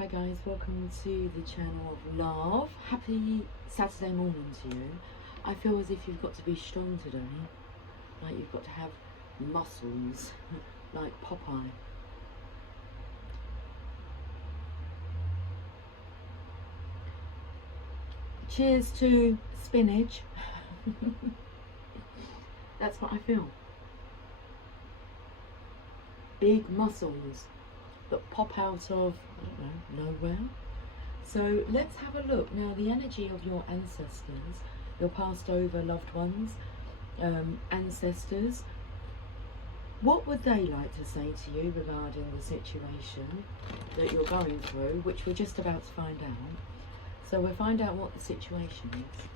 Hi guys, welcome to the channel of love. Happy Saturday morning to you. I feel as if you've got to be strong today, like you've got to have muscles, like Popeye. Cheers to spinach. That's what I feel. Big muscles that pop out of, I don't know, nowhere. So let's have a look. Now, the energy of your ancestors, your passed over loved ones, ancestors, what would they like to say to you regarding the situation that you're going through, which we're just about to find out. So we'll find out what the situation is.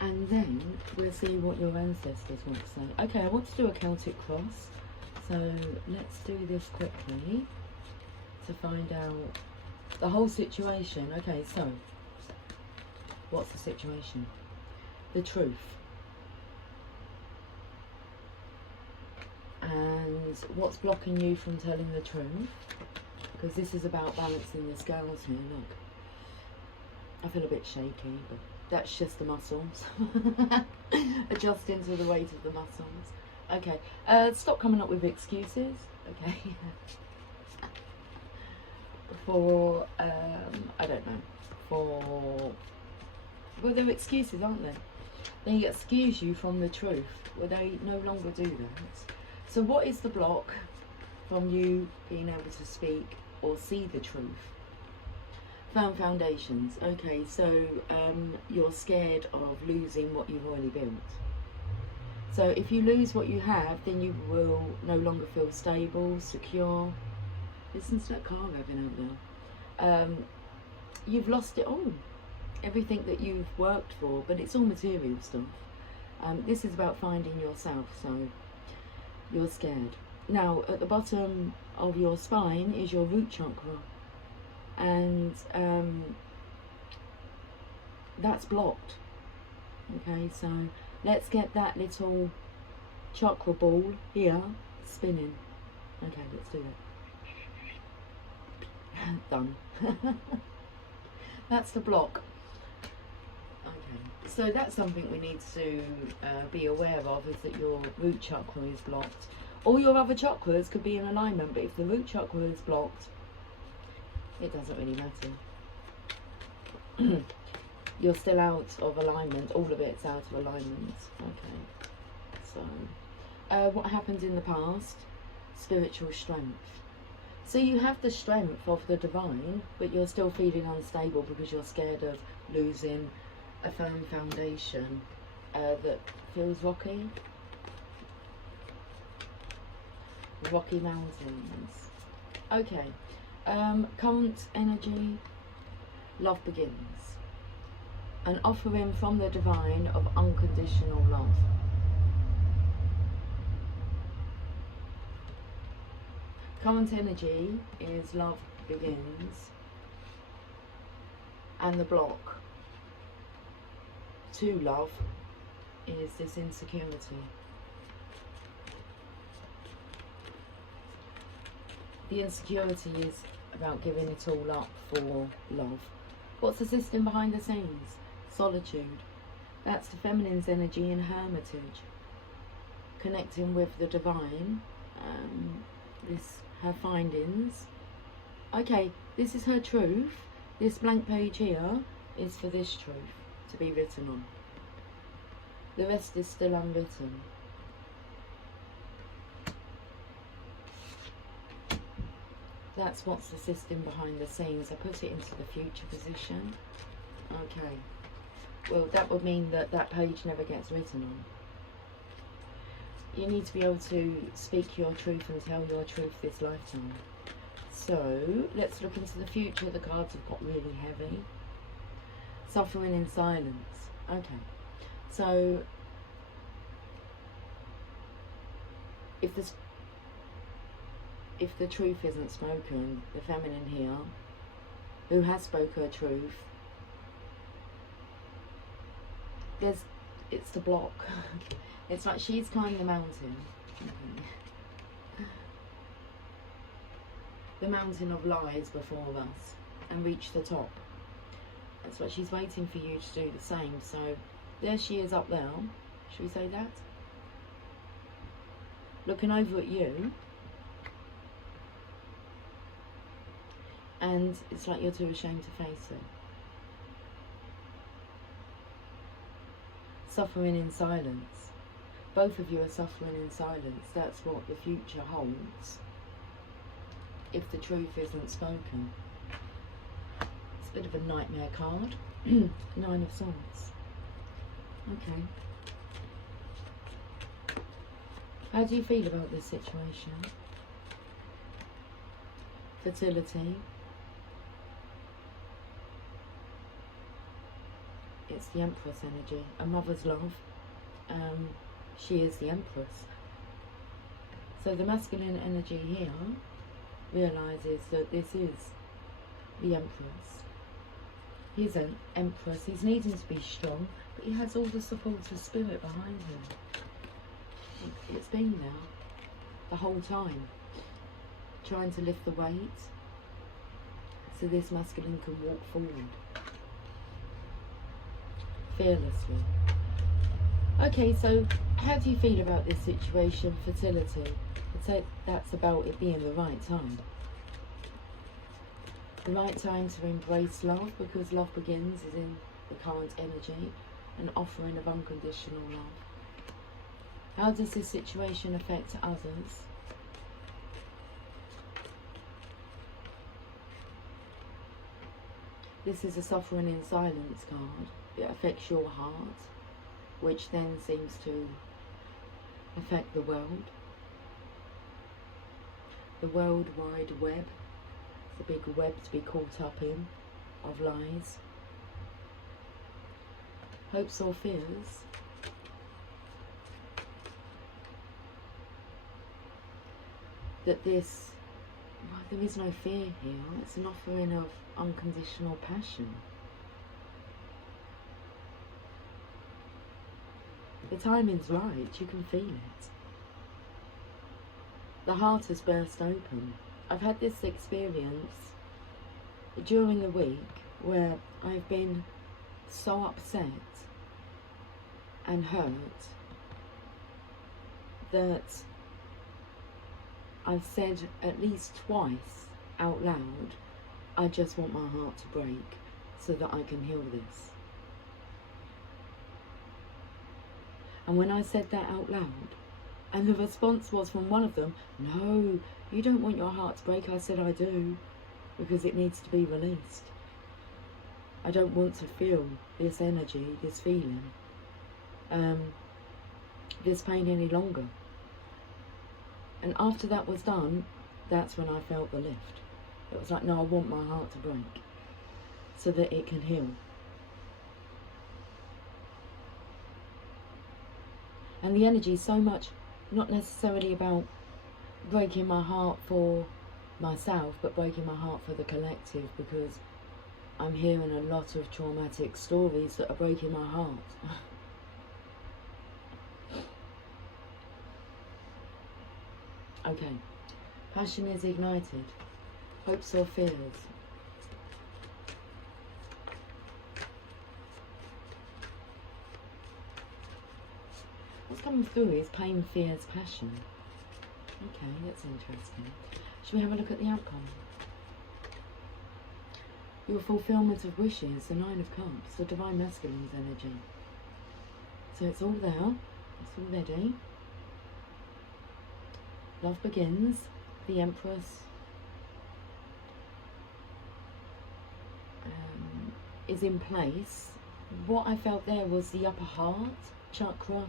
And then we'll see what your ancestors want to say. Okay, I want to do a Celtic cross. So let's do this quickly to find out the whole situation. Okay, so what's the situation? The truth. And what's blocking you from telling the truth? Because this is about balancing the scales here. Look, I feel a bit shaky, but that's just the muscles. Adjusting to the weight of the muscles. Okay, stop coming up with excuses. Okay. For I don't know, for, well, they're excuses, aren't they? They excuse you from the truth. Well, they no longer do that. So what is the block from you being able to speak or see the truth? Firm foundations. Okay, so you're scared of losing what you've already built. So if you lose what you have, then you will no longer feel stable, secure. Listen to that car revving out there. You've lost it all. Everything that you've worked for, but it's all material stuff. This is about finding yourself, so you're scared. Now, at the bottom of your spine is your root chakra. And that's blocked. Okay, so let's get that little chakra ball here spinning. Okay, let's do it. Done. That's the block. Okay, so that's something we need to be aware of, is that your root chakra is blocked. All your other chakras could be in alignment, but if the root chakra is blocked, it doesn't really matter. You're still out of alignment. All of it's out of alignment. Okay, so what happened in the past? Spiritual strength. So you have the strength of the divine, but you're still feeling unstable because you're scared of losing a firm foundation that feels rocky. Rocky mountains. Okay. Current energy. Love begins. An offering from the divine of unconditional love. Current energy is love begins, and the block to love is this insecurity. The insecurity is about giving it all up for love. What's the system behind the scenes? Solitude. That's the feminine's energy in hermitage. Connecting with the divine. Her findings. Okay, this is her truth. This blank page here is for this truth to be written on. The rest is still unwritten. That's what's the system behind the scenes. I put it into the future position. Okay. Well, that would mean that that page never gets written on. You need to be able to speak your truth and tell your truth this lifetime. So, let's look into the future. The cards have got really heavy. Suffering in silence. Okay. So, if the truth isn't spoken, the feminine here, who has spoke her truth, it's the block. It's like she's climbed the mountain. the mountain of lies before us and reach the top. That's what she's waiting for you to do the same. So there she is up there. Should we say that? Looking over at you. And it's like you're too ashamed to face it. Suffering in silence. Both of you are suffering in silence. That's what the future holds if the truth isn't spoken. It's a bit of a nightmare card. 9 of Swords. Okay. How do you feel about this situation? Fertility. It's the Empress energy. A mother's love. She is the Empress. So the masculine energy here realizes that this is the Empress. He's an Empress. He's needing to be strong, but he has all the support of spirit behind him. It's been there the whole time, trying to lift the weight so this masculine can walk forward fearlessly. Okay, so how do you feel about this situation? Fertility. I'd say that's about it being the right time. The right time to embrace love, because love begins is in the current energy, an offering of unconditional love. How does this situation affect others? This is a suffering in silence card. It affects your heart, which then seems to affect the world. The World Wide Web. It's a big web to be caught up in, of lies. Hopes or fears. That this, well, there is no fear here. It's an offering of unconditional passion. The timing's right, you can feel it. The heart has burst open. I've had this experience during the week where I've been so upset and hurt that I've said at least twice out loud, I just want my heart to break so that I can heal this. And when I said that out loud, and the response was from one of them, no, you don't want your heart to break. I said I do, because it needs to be released. I don't want to feel this energy, this feeling, this pain any longer. And after that was done, that's when I felt the lift. It was like, no, I want my heart to break so that it can heal. And the energy is so much, not necessarily about breaking my heart for myself, but breaking my heart for the collective, because I'm hearing a lot of traumatic stories that are breaking my heart. Okay, passion is ignited. Hopes or fears? What's coming through is pain, fears, passion. Okay, that's interesting. Should we have a look at the outcome? Your fulfillment of wishes, the 9 of Cups, the Divine Masculine's energy. So it's all there, it's all ready. Love begins, the Empress is in place. What I felt there was the upper heart chakra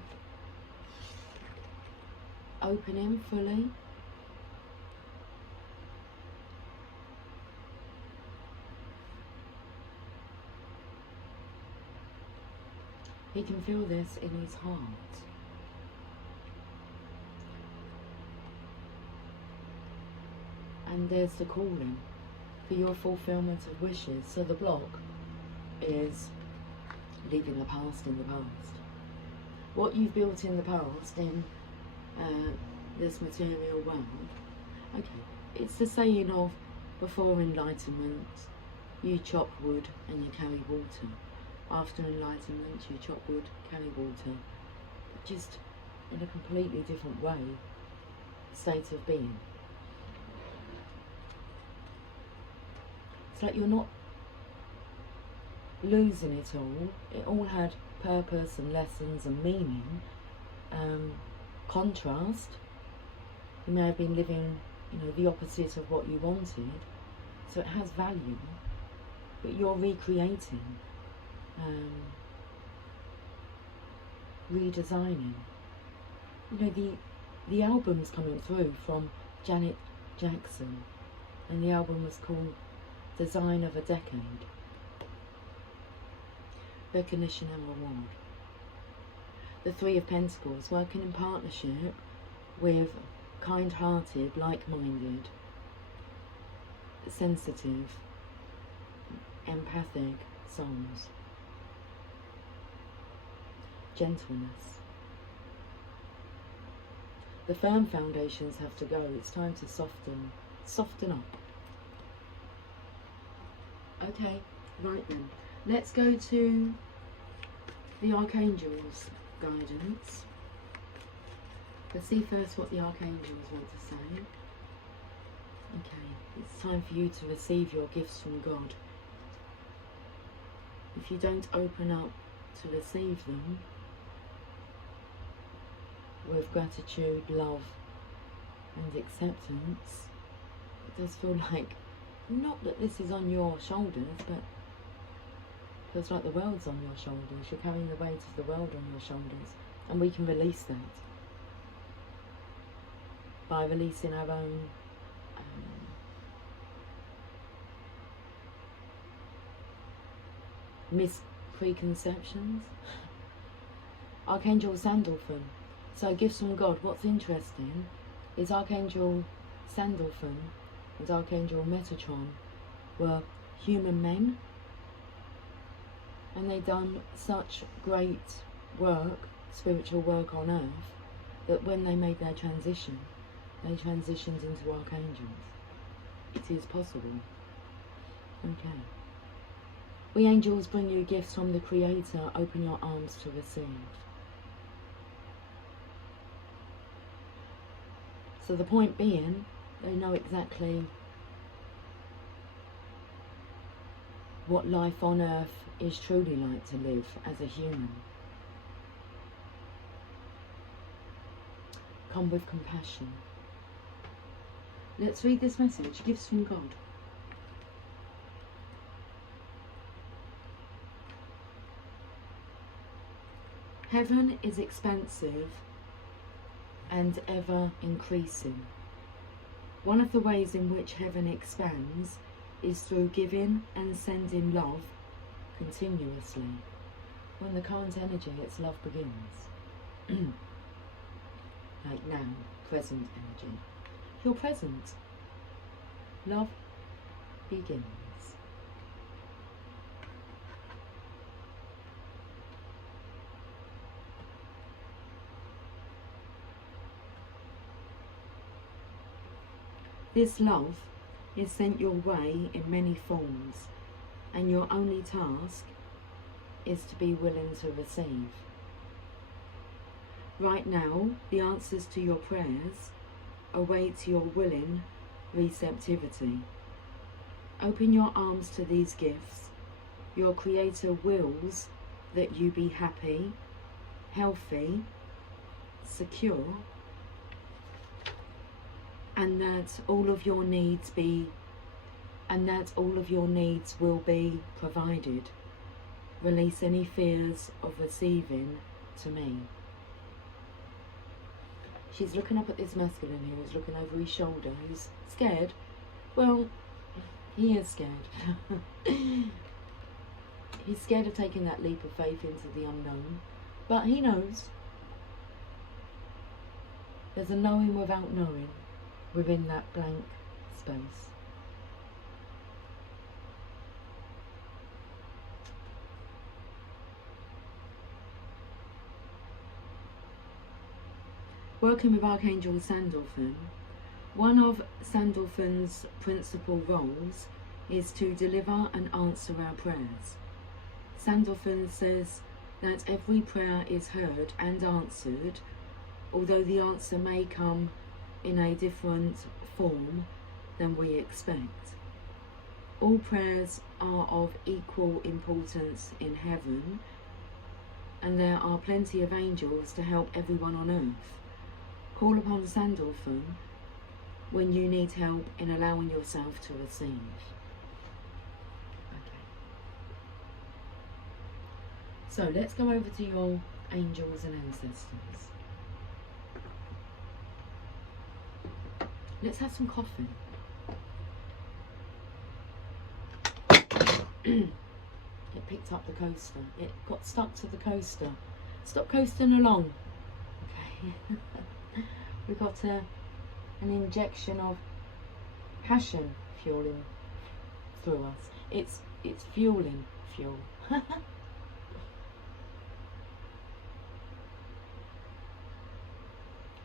opening fully. He can feel this in his heart. And there's the calling for your fulfillment of wishes. So the block is leaving the past in the past. What you've built in the past in this material world. Okay, It's the saying of, before enlightenment, you chop wood and you carry water. After enlightenment, you chop wood, carry water. But just in a completely different way, state of being. It's like you're not losing it all. It all had purpose and lessons and meaning. Contrast. You may have been living, the opposite of what you wanted, so it has value. But you're recreating, redesigning. The album's coming through from Janet Jackson, and the album was called Design of a Decade. Recognition and reward. The Three of Pentacles, working in partnership with kind-hearted, like-minded, sensitive, empathic souls. Gentleness. The firm foundations have to go. It's time to soften up. Okay, right then. Let's go to the Archangel's guidance. Let's see first what the Archangels want to say. Okay, it's time for you to receive your gifts from God. If you don't open up to receive them with gratitude, love and acceptance, it does feel like, not that this is on your shoulders, but it feels like the world's on your shoulders. You're carrying the weight of the world on your shoulders, and we can release that by releasing our own mispreconceptions. Archangel Sandalphon. So gifts from God. What's interesting is Archangel Sandalphon and Archangel Metatron were human men, and they done such great work, spiritual work on earth, that when they made their transition, they transitioned into archangels. It is possible. Okay. We angels bring you gifts from the Creator. Open your arms to receive. So the point being, they know exactly what life on earth is truly like to live as a human. Come with compassion. Let's read this message. Gifts from God. Heaven is expansive and ever increasing. One of the ways in which heaven expands is through giving and sending love continuously. When the current energy, it's love begins. Like now, present energy. You're present. Love begins. This love is sent your way in many forms, and your only task is to be willing to receive. Right now, the answers to your prayers await your willing receptivity. Open your arms to these gifts. Your Creator wills that you be happy, healthy, secure, and that all of your needs will be provided. Release any fears of receiving to me. She's looking up at this masculine here who's looking over his shoulder, who's scared. Well, he is scared. He's scared of taking that leap of faith into the unknown, but he knows. There's a knowing without knowing within that blank space. Working with Archangel Sandalphon, One of Sandalphon's principal roles is to deliver and answer our prayers. Sandalphon says that every prayer is heard and answered, although the answer may come in a different form than we expect. All prayers are of equal importance in heaven, and there are plenty of angels to help everyone on earth. Call upon Sandalphon when you need help in allowing yourself to receive. Okay. So let's go over to your angels and ancestors. Let's have some coffee. It picked up the coaster. It got stuck to the coaster. Stop coasting along. Okay. We got an injection of passion fueling through us. It's fueling fuel.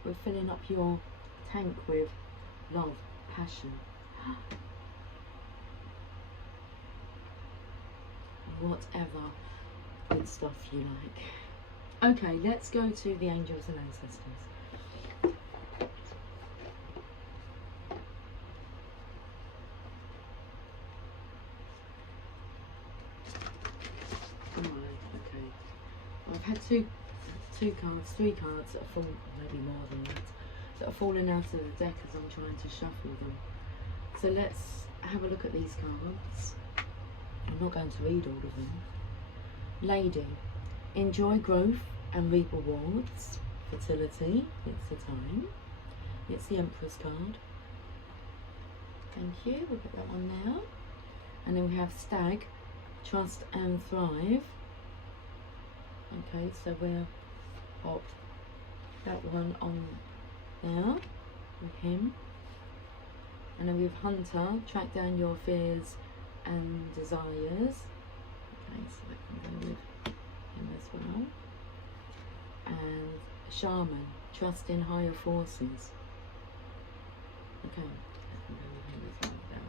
We're filling up your tank with love, passion. Whatever good stuff you like. Okay, let's go to the angels and ancestors. Alright, okay. I've had three cards that have fallen, maybe more than that have fallen out of the deck as I'm trying to shuffle them. So let's have a look at these cards. I'm not going to read all of them. Lady, enjoy growth and reap rewards. Fertility, it's the time. It's the Empress card. Thank you, we'll put that one there. And then we have Stag, trust and thrive. Okay, so we'll pop that one on there with him. And then we have Hunter, track down your fears and desires. Okay, so I can go with him as well. And Shaman, trust in higher forces. Okay, I can go with him as well now.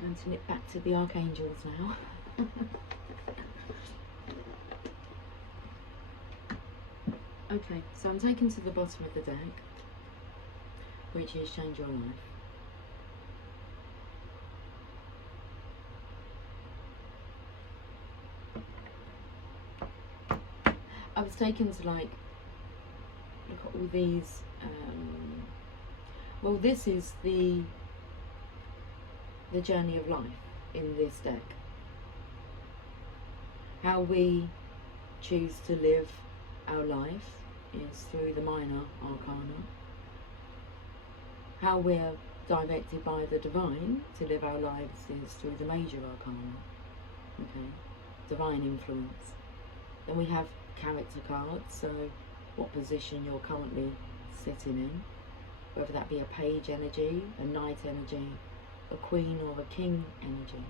Going to nip back to the archangels now. Okay, so I'm taken to the bottom of the deck, which is change your life. I was taken to like look at all these. Well, this is the journey of life in this deck. How we choose to live our life is through the minor arcana. How we're directed by the divine to live our lives is through the major arcana. Okay, divine influence. Then we have character cards, so what position you're currently sitting in, whether that be a page energy, a knight energy, a queen or a king energy.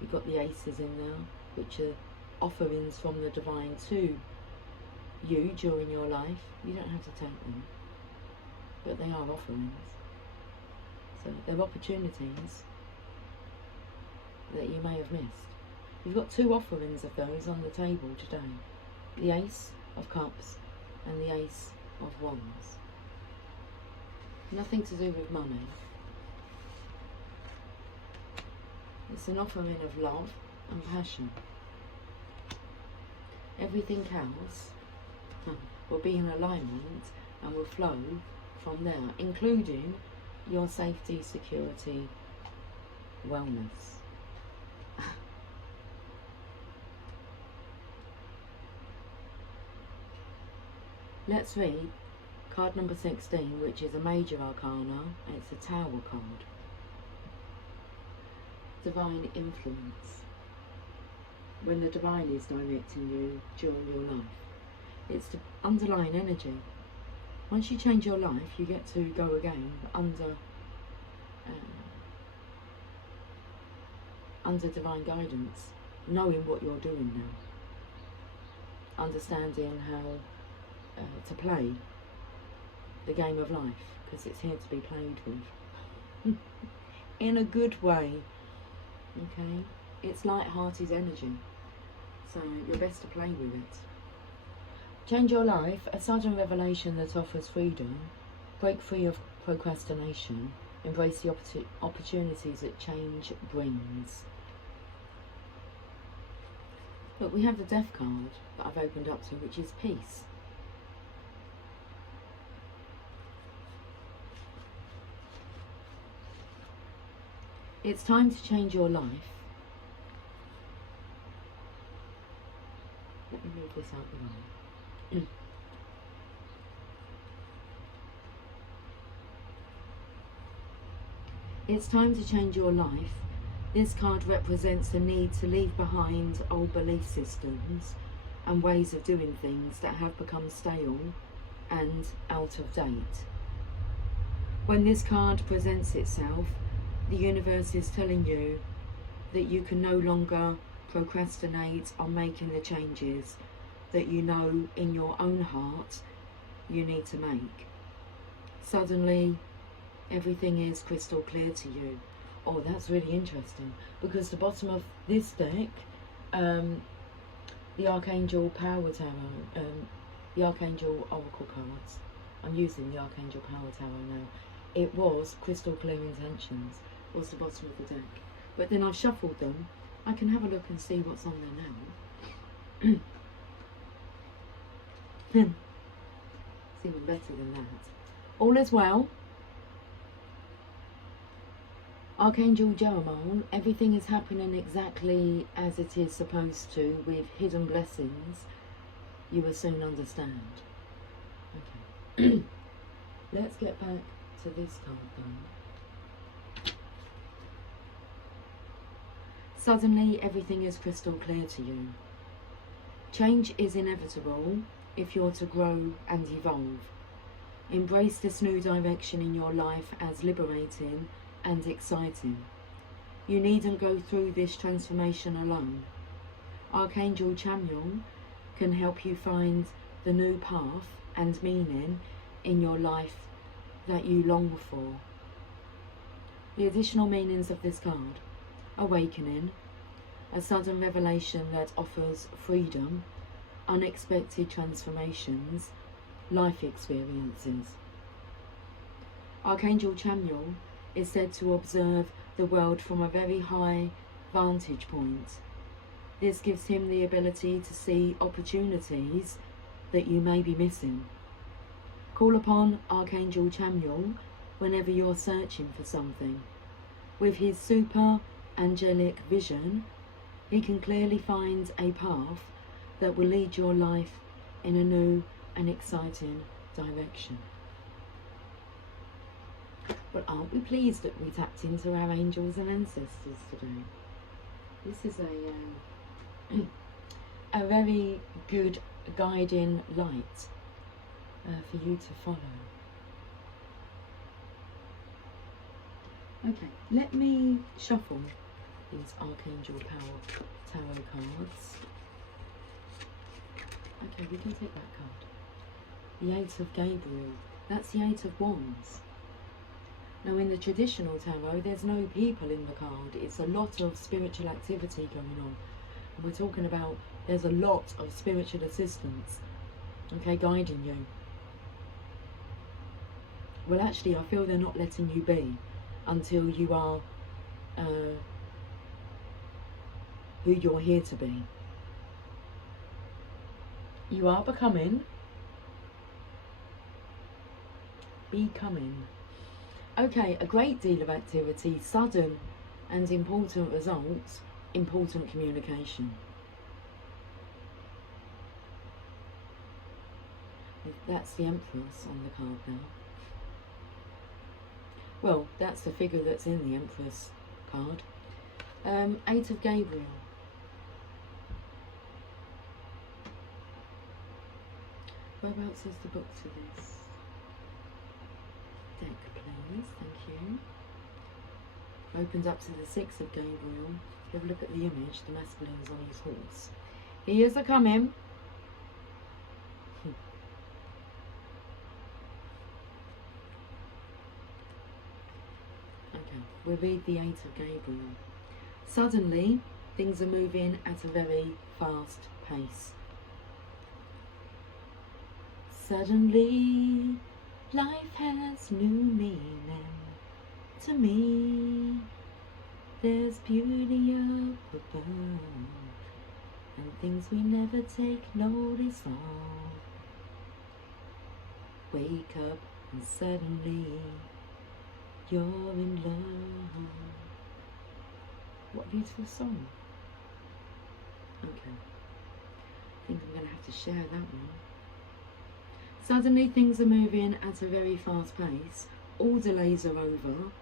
You've got the aces in there, which are offerings from the divine to you during your life. You don't have to take them, but they are offerings. So they're opportunities that you may have missed. You've got two offerings of those on the table today. The Ace of Cups and the Ace of Wands. Nothing to do with money. It's an offering of love and passion. Everything else will be in alignment and will flow from there, including your safety, security, wellness. Let's read card number 16, which is a major arcana. It's a Tower card. Divine influence. When the divine is directing you during your life. It's the underlying energy. Once you change your life, you get to go again under divine guidance, knowing what you're doing now. understanding how to play the game of life, because it's here to be played with in a good way. Okay, it's light-hearted energy, so you're best to play with it. Change your life, a sudden revelation that offers freedom. Break free of procrastination. Embrace the opportunities that change brings. Look, we have the Death card that I've opened up to, which is peace. It's time to change your life. Let me move this out the way. It's time to change your life. This card represents the need to leave behind old belief systems and ways of doing things that have become stale and out of date. When this card presents itself, the universe is telling you that you can no longer procrastinate on making the changes that you know in your own heart you need to make. Suddenly, everything is crystal clear to you. Oh, that's really interesting, because the bottom of this deck, the Archangel Power Tarot, the Archangel Oracle cards, I'm using the Archangel Power Tarot now, it was crystal clear intentions, was the bottom of the deck. But then I've shuffled them. I can have a look and see what's on there now. It's even better than that. All is well. Archangel Jeremiah, everything is happening exactly as it is supposed to, with hidden blessings you will soon understand. Okay. Let's get back to this card then. Suddenly everything is crystal clear to you. Change is inevitable if you're to grow and evolve. Embrace this new direction in your life as liberating and exciting. You needn't go through this transformation alone. Archangel Chamuel can help you find the new path and meaning in your life that you long for. The additional meanings of this card: awakening, a sudden revelation that offers freedom, unexpected transformations, life experiences. Archangel Chamuel is said to observe the world from a very high vantage point. This gives him the ability to see opportunities that you may be missing. Call upon Archangel Chamuel whenever you're searching for something. With his super angelic vision, he can clearly find a path that will lead your life in a new and exciting direction. But aren't we pleased that we tapped into our angels and ancestors today? This is a very good guiding light for you to follow. Okay, let me shuffle these Archangel Power Tarot cards. Okay, we can take that card. The Eight of Gabriel. That's the Eight of Wands. Now, in the traditional tarot, there's no people in the card. It's a lot of spiritual activity going on. And we're talking about there's a lot of spiritual assistance, okay, guiding you. Well, actually, I feel they're not letting you be until you are who you're here to be. You are becoming. Okay, a great deal of activity, sudden and important results, important communication. That's the Empress on the card now. Well, that's the figure that's in the Empress card. Eight of Gabriel. Whereabouts is the book to this deck, please? Thank you. Opens up to the Six of Gabriel. Have a look at the image. The masculine's on his horse. He is a coming. we'll read the 8 of Gabriel. Suddenly, things are moving at a very fast pace. Suddenly, life has new meaning to me. There's beauty up above, and things we never take notice of. Wake up and suddenly you're in love. What a beautiful song. Okay, I think I'm going to have to share that one. Suddenly things are moving at a very fast pace. All delays are over,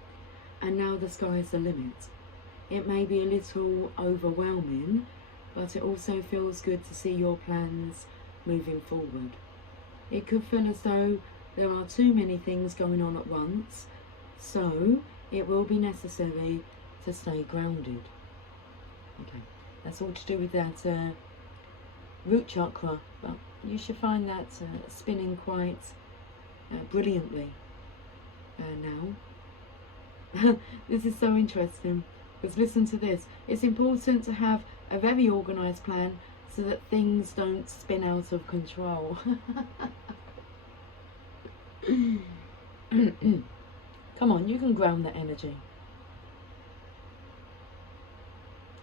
and now the sky's the limit. It may be a little overwhelming, but it also feels good to see your plans moving forward. It could feel as though there are too many things going on at once, so it will be necessary to stay grounded. Okay, that's all to do with that root chakra, but you should find that spinning quite brilliantly now. This is so interesting, because listen to this. It's important to have a very organised plan so that things don't spin out of control. Come on, you can ground the energy.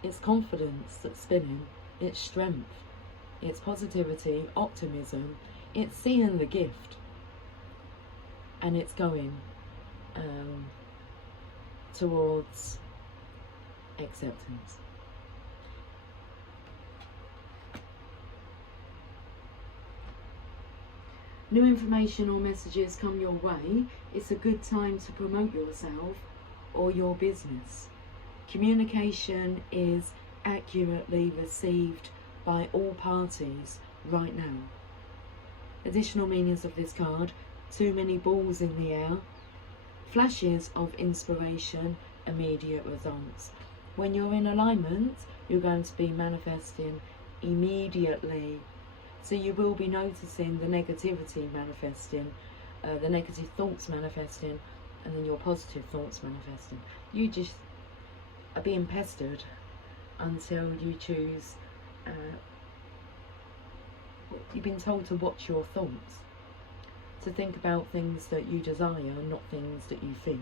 It's confidence that's spinning, it's strength, it's positivity, optimism, it's seeing the gift, and it's going towards acceptance. New information or messages come your way. It's a good time to promote yourself or your business. Communication is accurately received by all parties right now. Additional meanings of this card: too many balls in the air, flashes of inspiration, immediate results. When you're in alignment, you're going to be manifesting immediately. So you will be noticing the negativity manifesting, the negative thoughts manifesting, and then your positive thoughts manifesting. You just are being pestered until you choose. You've been told to watch your thoughts, to think about things that you desire, not things that you feel.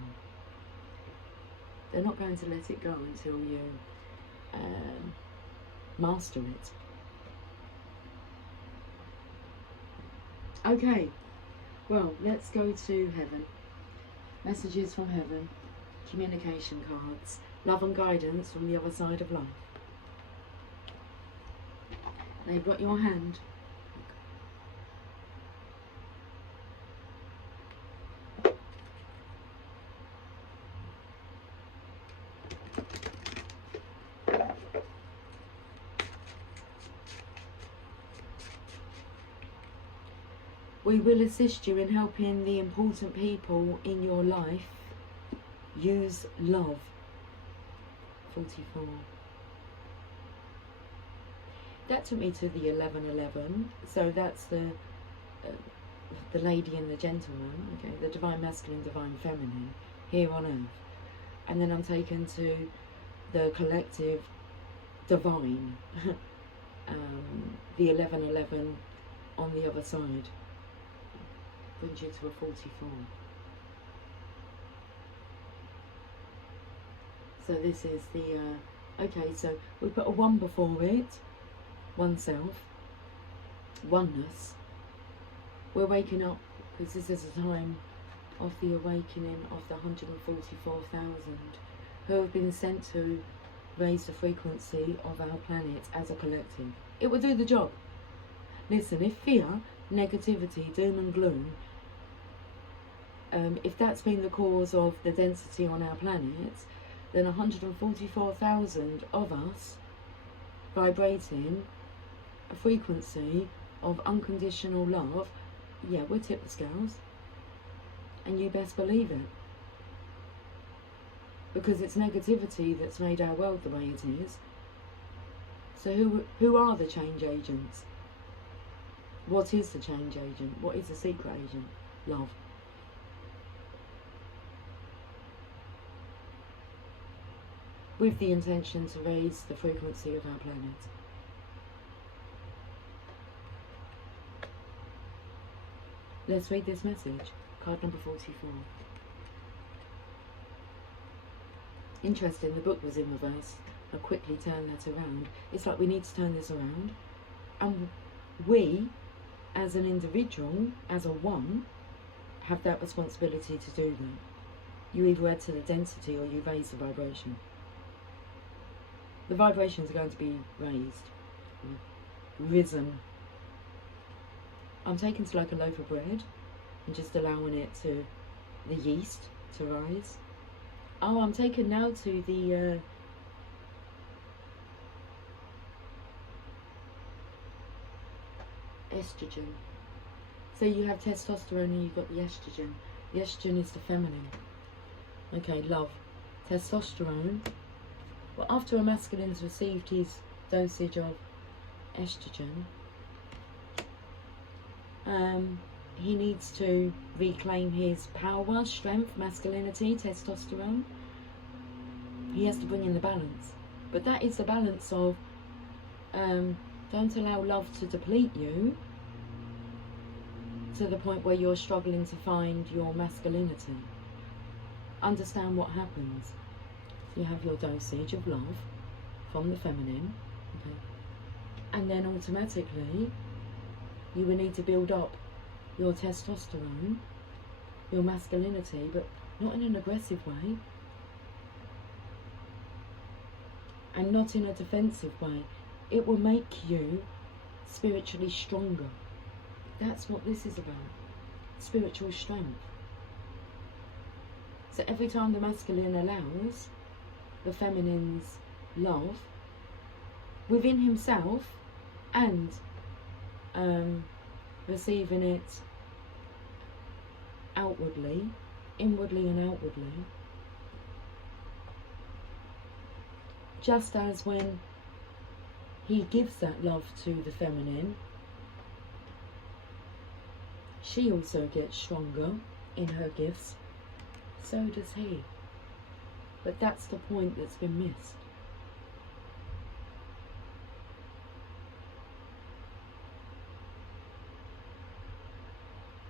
They're not going to let it go until you master it. Okay, well, let's go to heaven. Messages from heaven, communication cards, love and guidance from the other side of life. They've got your hand. We will assist you in helping the important people in your life use love. 44. That took me to the 1111. So that's the lady and the gentleman. Okay, the divine masculine, divine feminine here on earth, and then I'm taken to the collective divine. The 1111 on the other side brings you to a 44. So this is the, okay, so we put a 1 before it, oneself, oneness. We're waking up, because this is a time of the awakening of the 144,000 who have been sent to raise the frequency of our planet as a collective. It will do the job. Listen, if fear, negativity, doom and gloom, if that's been the cause of the density on our planet, then 144,000 of us vibrating a frequency of unconditional love, yeah, we'll tip the scales. And you best believe it. Because it's negativity that's made our world the way it is. So who are the change agents? What is the change agent? What is the secret agent? Love. with the intention to raise the frequency of our planet. Let's read this message. Card number 44. Interesting, the book was in reverse. I'll quickly turn that around. It's like we need to turn this around. And we, as an individual, as a one, have that responsibility to do that. You either add to the density or you raise the vibration. The vibrations are going to be raised, risen. I'm taken to like a loaf of bread and just allowing it to, the yeast to rise. Oh, I'm taken now to the estrogen. So you have testosterone and you've got the estrogen. The estrogen is the feminine. Okay, love. Testosterone. Well, after a masculine's received his dosage of estrogen, he needs to reclaim his power, strength, masculinity, testosterone. He has to bring in the balance. But that is the balance of don't allow love to deplete you to the point where you're struggling to find your masculinity. Understand what happens. You have your dosage of love from the feminine, okay? And then automatically you will need to build up your testosterone, your masculinity, but not in an aggressive way and not in a defensive way. It will make you spiritually stronger. That's what this is about, spiritual strength. So every time the masculine allows the feminine's love within himself and receiving it outwardly, inwardly and outwardly, just as when he gives that love to the feminine, she also gets stronger in her gifts, so does he. But that's the point that's been missed.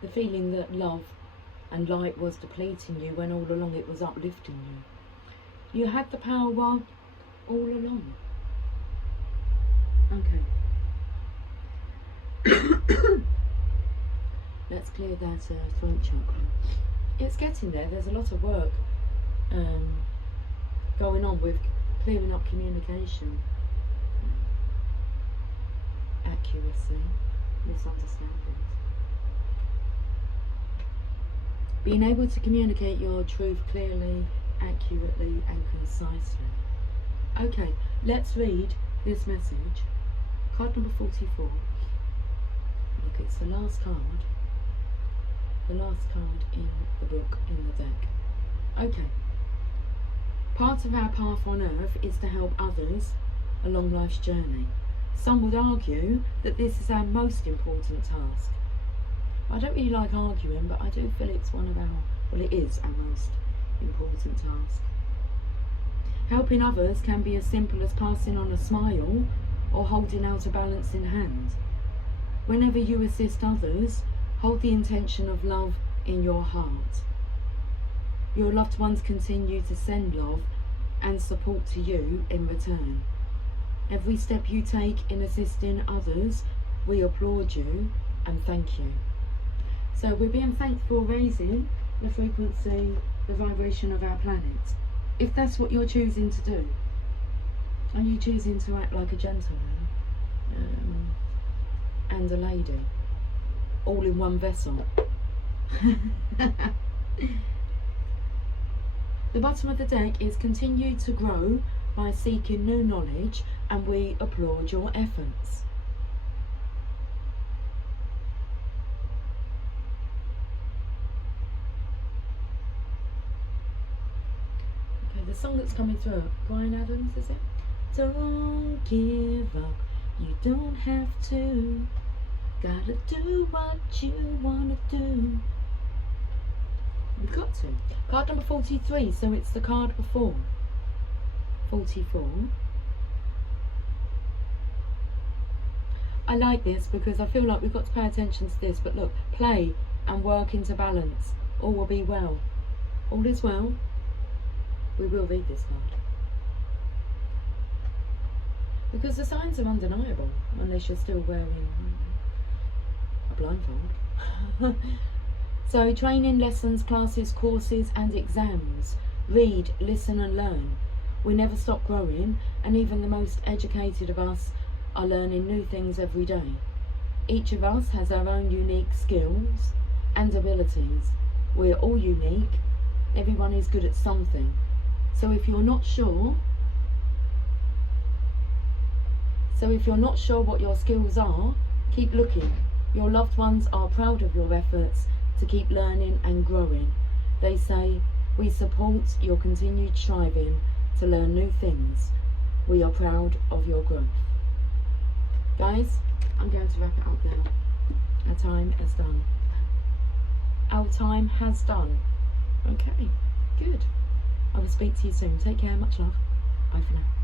The feeling that love and light was depleting you when all along it was uplifting you. You had the power all along. Okay. Let's clear that throat chakra. It's getting there. There's a lot of work going on with clearing up communication, accuracy, misunderstandings. Being able to communicate your truth clearly, accurately and concisely. Okay, let's read this message. Card number 44. Look, it's the last card. The last card in the book, in the deck. Okay. Part of our path on earth is to help others along life's journey. Some would argue that this is our most important task. I don't really like arguing, but I do feel it's one of our, well, it is our most important task. Helping others can be as simple as passing on a smile or holding out a balancing hand. Whenever you assist others, hold the intention of love in your heart. Your loved ones continue to send love and support to you in return. Every step you take in assisting others, we applaud you and thank you. So we're being thanked for raising the frequency, the vibration of our planet. If that's what you're choosing to do, are you choosing to act like a gentleman and a lady, all in one vessel? The bottom of the deck is continue to grow by seeking new knowledge, and we applaud your efforts. Okay, the song that's coming through, Bryan Adams, is it? Don't give up, you don't have to. Gotta do what you wanna do. We've got to. Card number 43, so it's the card before. 44. I like this because I feel like we've got to pay attention to this, but look, play and work into balance. All will be well. All is well. We will read this card. Because the signs are undeniable, unless you're still wearing a blindfold. So training, lessons, classes, courses and exams. Read, listen and learn. We never stop growing, and even the most educated of us are learning new things every day. Each of us has our own unique skills and abilities. We're all unique. Everyone is good at something. So if you're not sure what your skills are, keep looking. Your loved ones are proud of your efforts to keep learning and growing. They say, we support your continued striving to learn new things. We are proud of your growth. Guys, I'm going to wrap it up now. Our time is done. Our time has done. Okay, good. I will speak to you soon. Take care, much love. Bye for now.